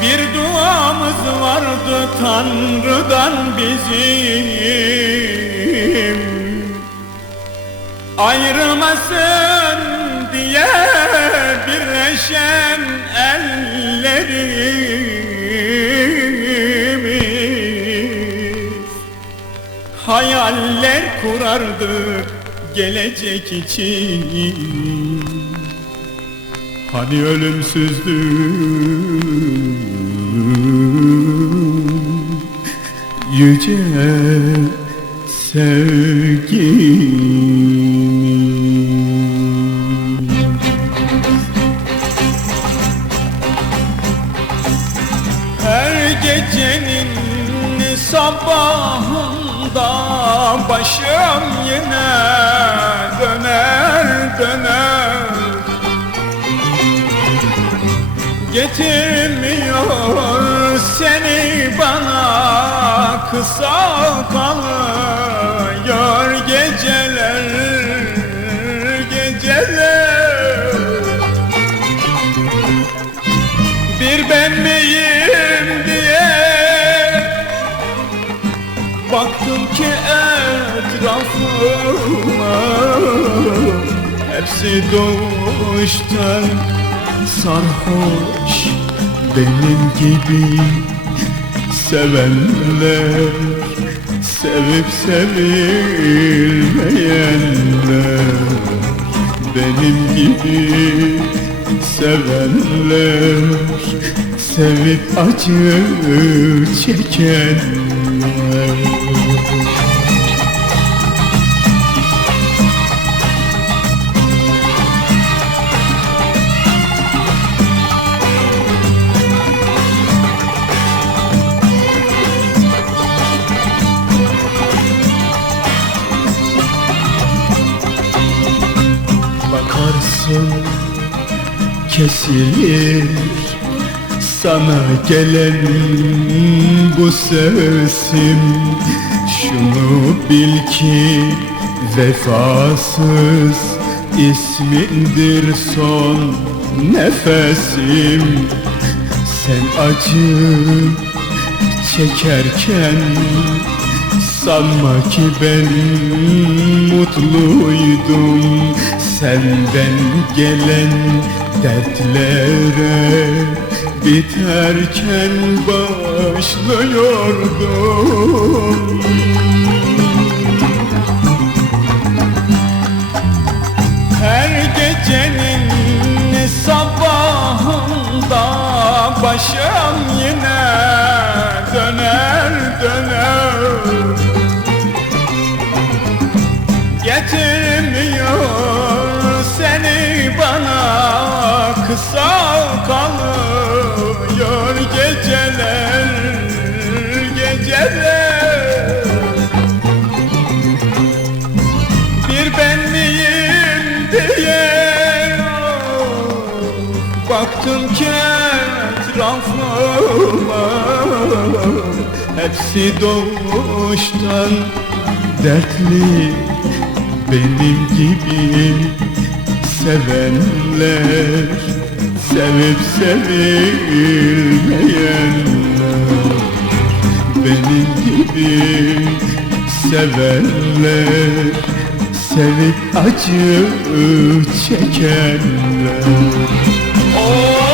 Bir duamız vardı Tanrı'dan bizim. Ayrılmasın diye birleşen ellerimiz. Hayaller kurardık gelecek için Hani ölümsüzlük Yüce sevgimiz Her gecenin sabahında başım yine döner döner Getirmiyor seni bana kısa kalıyor geceler geceler. Bir ben miyim diye Baktım ki etrafıma Hepsi doğuştan sarhoş Benim gibi sevenler Sevip sevilmeyenler Benim gibi sevenler Sevip acı çekenler Bakarsın kesilir. Sana gelen bu sesim Şunu bil ki vefasız ismindir son nefesim. Sen acı çekerken Sanma ki ben mutluydum Senden gelen dertlere Biterken başlıyordum. Her gecenin sabahında Başım yine döner döner geceler geceler. Bir ben miyim diye baktım ki etrafıma Hepsi doğuştan dertli benim gibi sevenler Sevip sevilmeyenler Benim gibi sevenler Sevip acı çekenler. Oh